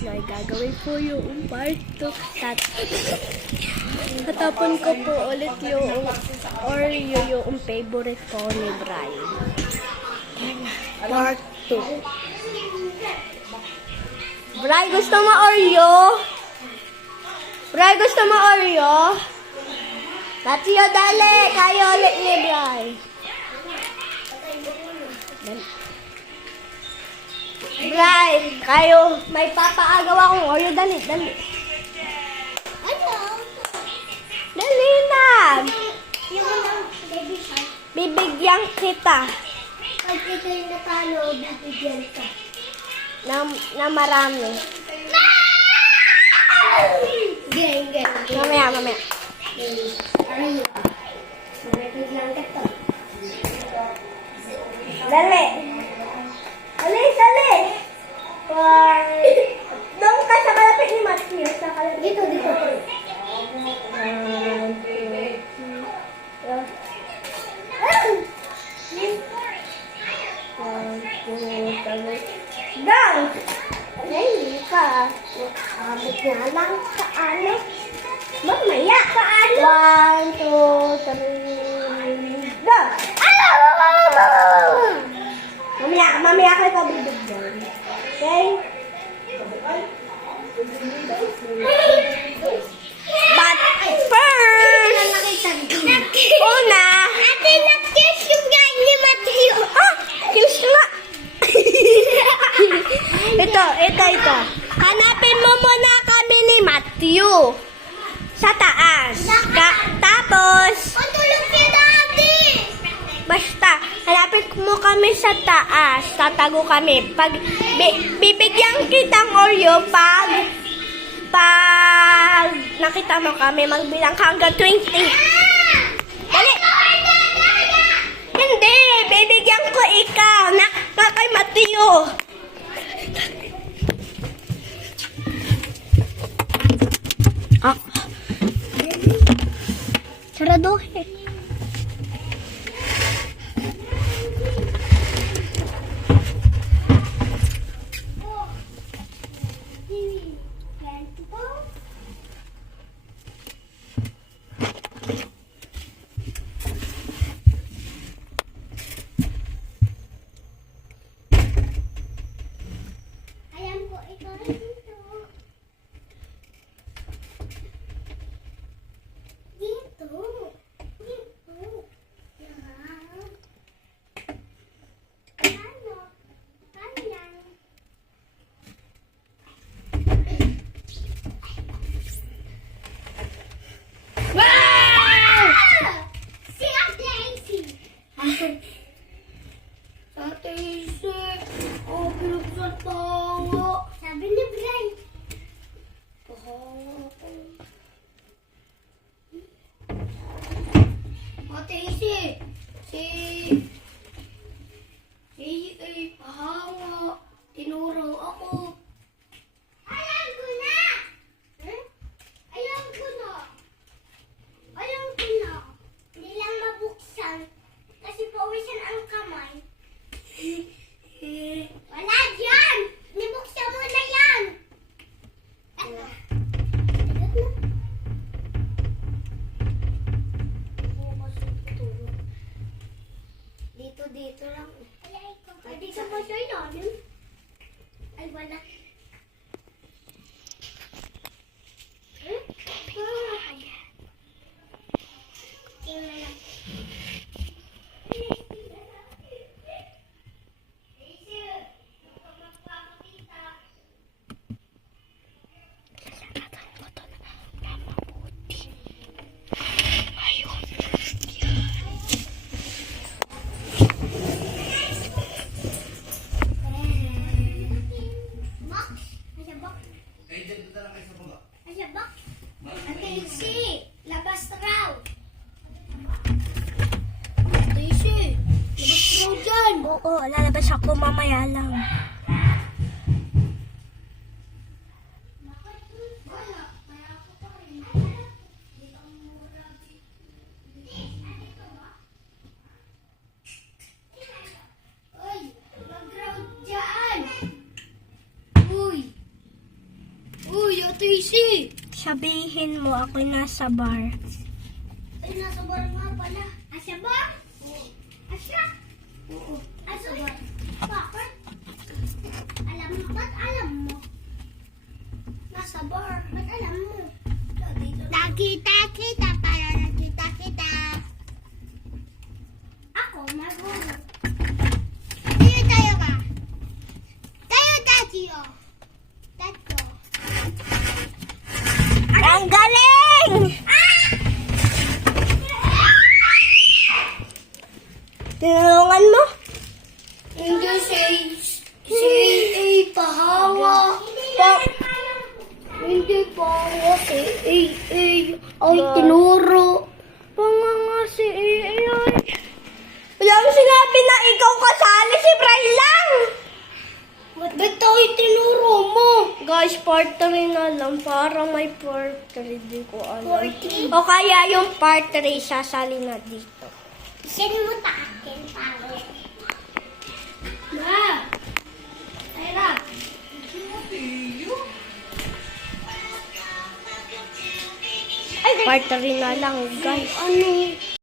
tatlo ay gagawin ko yung part 2. Tatapon ko po ulit yung Oreo, yung favorite ko ni Brian. Part 2. Brian, gusto mo Oreo? Brian, gusto mo Oreo? Tatlo, dali. Kaya ulit ni Brian. Brian, kayo. May papaagaw akong Oreo. Dali, dali. Ano? Dali na. Yung baby shark. Bibigyan kita Pag ikay natalo, bibigyan ka. na marami. Geng, geng. Mamaya, mamaya. Ariyo. Bibigyan ka to. Dali. Dali, dali. Doon ka sa kalapit ni Matthew. Sa kalapit. Dito, dito. Down! Ay, ka. Abot nga lang sa ano. Mamaya ka ano. 1, 2, 3, go! Mamaya ka ito bibigyan. Okay? But first, una, Ate, nag-kiss yung guy ni Matthew. kiss nga. ito. Hanapin mo muna kami ni Matthew. Sa taas. Tapos, Patulog si Daddy. basta, hanapin mo kami sa taas. Tatago kami. Pag bibigyan kitang Oreo, pag nakita mo kami, magbilang ka hanggang 20. Dali! Hindi! Bibigyan ko ikaw na kay Matthew. Saraduhin. Ayan po, ikaw dito. Dito. Dito. Yan. Ano? Ano yan? Wow! Si Ate Daisy. Ate Isi, pinagsan tawa. Sabi ni Bray. Ate Isi, pahawa. Tinuro ako. Alam ko na! Alam ko na! Alam ko na! Hindi lang mabuksan. Kasi pawisan ang kamay. Wala dyan! Nibuksan mo na yan! Dito lang. Ay, dito pa siya yun. Ay, wala. Tingnan lang. Box? Nasa box? Nasa box? Daisy, labas raw. Daisy, labas mo dyan. Oo, lalabas ako mamaya lang. Tracy. Sabihin mo, ako'y nasa bar. Ay, nasa bar nga pala. Asa bar? Oo. Asa? Oo. Asa bar? Bakit? Alam mo, ba't alam mo? Nasa bar. Ba't alam mo? Nakita kita para nakita kita. Ako, magulo. Tayo ka. Tayo, Tatio. Tatio. Ang galing! Tinulungan mo? Hindi si A pahawa. Hindi pahawa si A. Ay, tinuro. Panganga si Ay. Wala mo sinabi na ikaw kasali, si Bray lang! Ba't tayo tinuro mo? Guys, part 3 na lang. Parang may part 3, di ko alam. Part 3? O kaya yung part 3, sasali na dito. Send mo ta akin, pare. Ma! Tara. Part 3 na lang, guys. Ano?